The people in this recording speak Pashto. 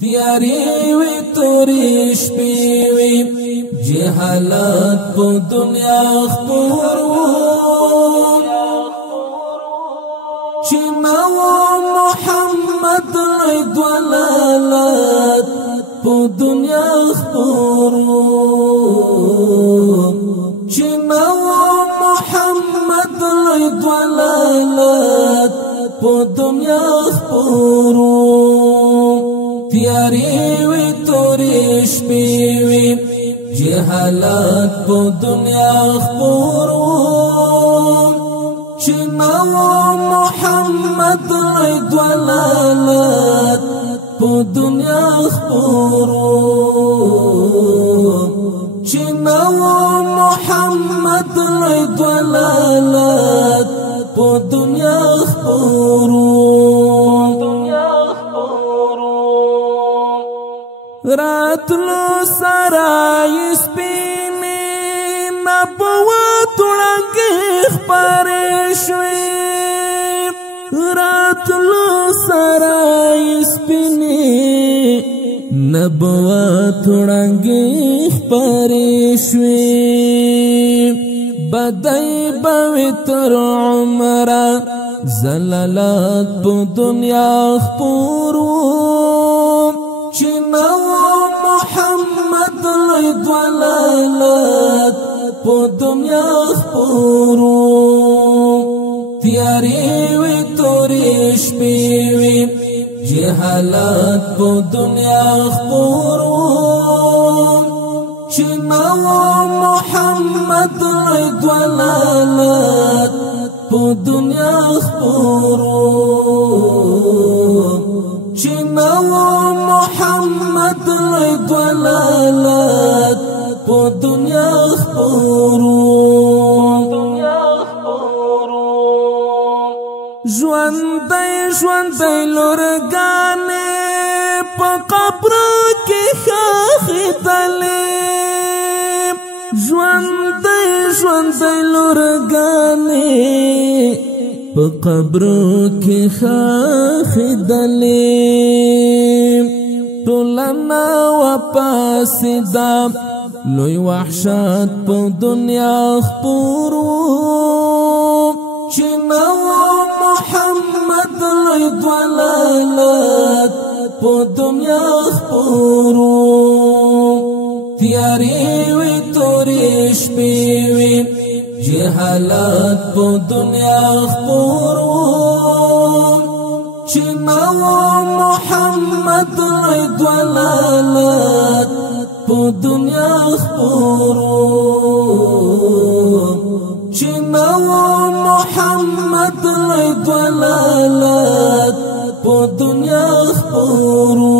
تیاری وی توری شپی وی جهالت په دنیا خپورو چې نو محمد عید ولالت په دنیا خپورو چې نو محمد عید ولالت په دنیا خپورو تیاری وی توری شپی وی جهالت په دنیا خپورو چې نو محمد عید ولالت په دنیا خپورو چې نو محمد عید ولالت په دنیا خپورو راتلو سرای سپینی نبوت وړاندې خپرې شوې راتلو سرای سپینی نبوت وړاندې خپرې شوې بدای به تر عمره زلالت په دنیا خپورو چې نو محمد عید ولالت په دنیا خپورو تیاری وی توری شپی وی جهالت په دنیا خپورو چې نو محمد عید ولالت په دنیا خپورو چې نو محمد عید ولالت په دنیا خپورو ژوندۍ لورګانې په قبر کې ښخېدلې ژوندۍ لورګانې په قبر کې ښخېدلې ټولنه واپسېده لوی وحشت په دنیا خپورو چې نو محمد عید ولالت په دنیا خپورو تیاری وی توری شپی وی جهالت په دنیا خپورو چې نو محمد عید ولالت په دنیا خپورو چې نو محمد عید ولالت په دنیا خپورو